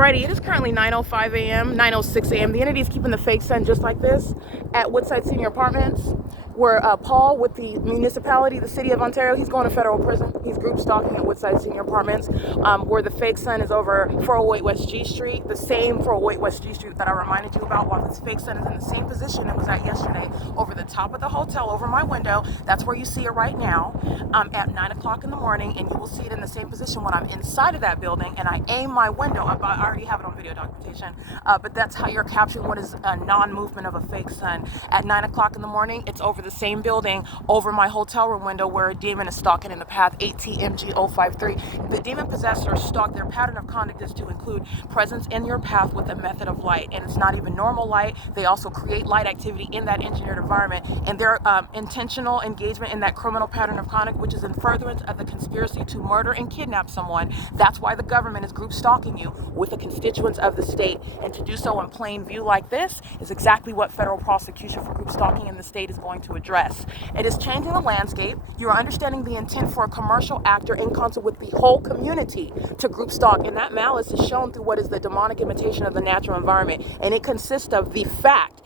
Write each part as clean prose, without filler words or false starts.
Alrighty, it is currently 9:05 a.m., 9:06 a.m. The entity is keeping the fake sun just like this at Woodside Senior Apartments, where Paul with the municipality, the city of Ontario, he's going to federal prison. He's group stalking at Woodside Senior Apartments, where the fake sun is over 408 West G Street, the same 408 West G Street that I reminded you about, while this fake sun is in the same position it was at yesterday, over the top of the hotel, over my window. That's where you see it right now, at 9 o'clock in the morning, and you will see it in the same position when I'm inside of that building and I aim my window. I already have it on video documentation, but that's how you're capturing what is a non-movement of a fake sun. At 9 o'clock in the morning, it's over the same building, over my hotel room window, where a demon is stalking in the path, 8TMG053. The demon possessor stalk, their pattern of conduct is to include presence in your path with a method of light, and it's not even normal light. They also create light activity in that engineered environment, and their intentional engagement in that criminal pattern of conduct, which is in furtherance of the conspiracy to murder and kidnap someone. That's why the government is group stalking you with the constituents of the state, and to do so in plain view like this is exactly what federal prosecution for group stalking in the state is going to address. It is changing the landscape. You are understanding the intent for a commercial actor in concert with the whole community to group stalk, and that malice is shown through what is the demonic imitation of the natural environment, and it consists of the fact,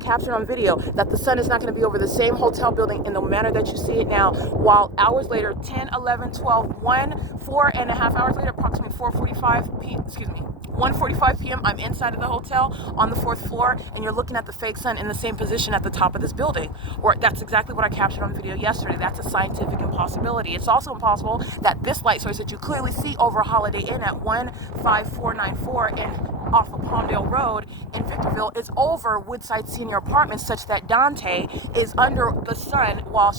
captured on video, that the sun is not going to be over the same hotel building in the manner that you see it now, while hours later, 10, 11, 12, 1, 4.5 hours later, approximately 1:45 p.m., I'm inside of the hotel on the 4th floor, and you're looking at the fake sun in the same position at the top of this building. Or that's exactly what I captured on video yesterday. That's a scientific impossibility. It's also impossible that this light source that you clearly see over Holiday Inn at 15494 and off of Palmdale Road in Victorville is over Woodside Senior Apartments, such that Dante is under the sun while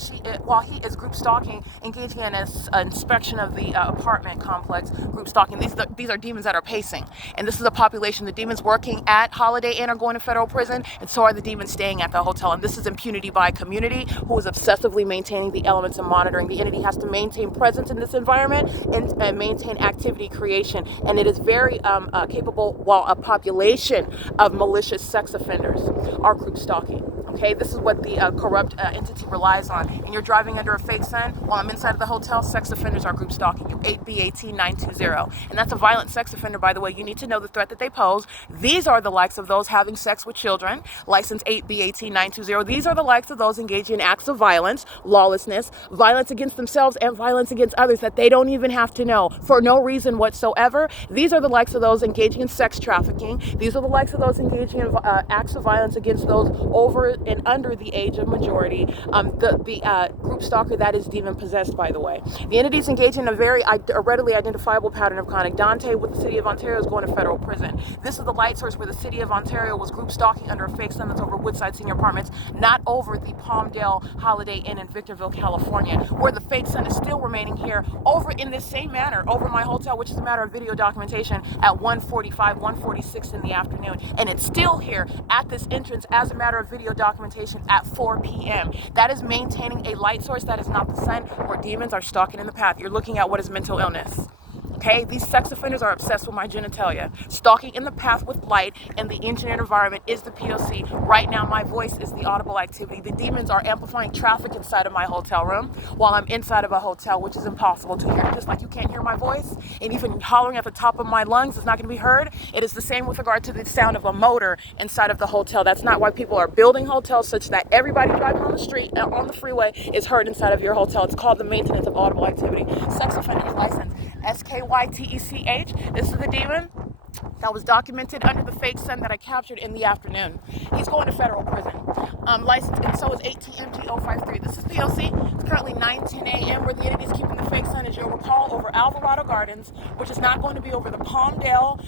he is group stalking, engaging in an inspection of the apartment complex. Group stalking. These are demons that are pacing, and this is a population. The demons working at Holiday Inn are going to federal prison, and so are the demons staying at the hotel. And this is impunity by a community who is obsessively maintaining the elements and monitoring. The entity has to maintain presence in this environment and maintain activity creation, and it is very capable, while a population of malicious sex offenders are group stalking. Okay, this is what the corrupt entity relies on. And you're driving under a fake sun while I'm inside of the hotel. Sex offenders are group stalking you. 8B18920, and that's a violent sex offender, by the way. You need to know the threat that they pose. These are the likes of those having sex with children. License 8B18920. These are the likes of those engaging in acts of violence, lawlessness, violence against themselves, and violence against others that they don't even have to know for no reason whatsoever. These are the likes of those engaging in sex trafficking. These are the likes of those engaging in acts of violence against those over and under the age of majority. The group stalker, that is demon possessed, by the way. The entity is engaging in a very readily identifiable pattern of conduct. Dante with the city of Ontario is going to federal prison. This is the light source where the city of Ontario was group stalking under a fake sun that's over Woodside Senior Apartments, not over the Palmdale Holiday Inn in Victorville, California, where the fake sun is still remaining here over in this same manner over my hotel, which is a matter of video documentation, at 1:45, 1:46 in the afternoon. And it's still here at this entrance as a matter of video documentation at 4 p.m. That is maintaining a light source that is not the sun, where demons are stalking in the path. You're looking at what is mental illness. Okay, these sex offenders are obsessed with my genitalia. Stalking in the path with light and the engineered environment is the P.O.C. Right now, my voice is the audible activity. The demons are amplifying traffic inside of my hotel room while I'm inside of a hotel, which is impossible to hear. Just like you can't hear my voice, and even hollering at the top of my lungs is not going to be heard. It is the same with regard to the sound of a motor inside of the hotel. That's not why people are building hotels such that everybody driving on the street, on the freeway, is heard inside of your hotel. It's called the maintenance of audible activity. Sex offenders license SKYTECH. This is the demon that was documented under the fake sun that I captured in the afternoon. He's going to federal prison. Licensed, and so is 8TMG053. This is P.O.C. It's currently 9:10 a.m. where the entity is keeping the fake sun, as you'll recall, over Alvarado Gardens, which is not going to be over the Palmdale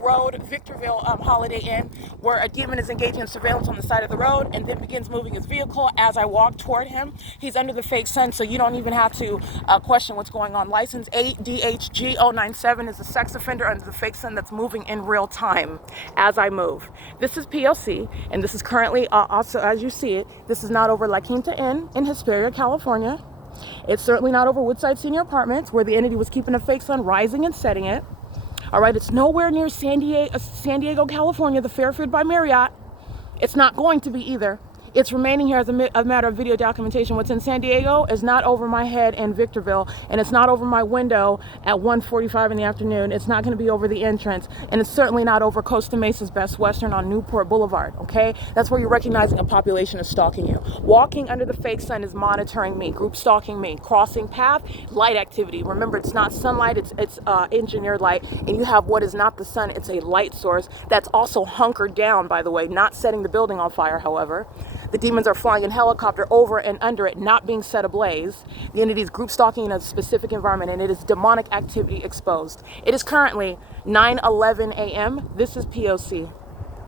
Road, Victorville Holiday Inn, where a demon is engaging in surveillance on the side of the road and then begins moving his vehicle as I walk toward him. He's under the fake sun, so you don't even have to question what's going on. License 8DHG097 is a sex offender under the fake sun that's moving in real time as I move. This is P.O.C. and this is currently also, as you see it, this is not over La Quinta Inn in Hesperia, California. It's certainly not over Woodside Senior Apartments, where the entity was keeping a fake sun rising and setting it. All right, it's nowhere near San Diego, California, the Fairfield by Marriott. It's not going to be either. It's remaining here as a matter of video documentation. What's in San Diego is not over my head in Victorville, and it's not over my window at 1:45 in the afternoon. It's not going to be over the entrance, and it's certainly not over Costa Mesa's Best Western on Newport Boulevard, okay? That's where you're recognizing a population is stalking you. Walking under the fake sun is monitoring me, group stalking me. Crossing path, light activity. Remember, it's not sunlight, it's engineered light, and you have what is not the sun, it's a light source that's also hunkered down, by the way, not setting the building on fire, however. The demons are flying in helicopter over and under it, not being set ablaze. The entity is group stalking in a specific environment, and it is demonic activity exposed. It is currently 9:11 a.m. This is P.O.C.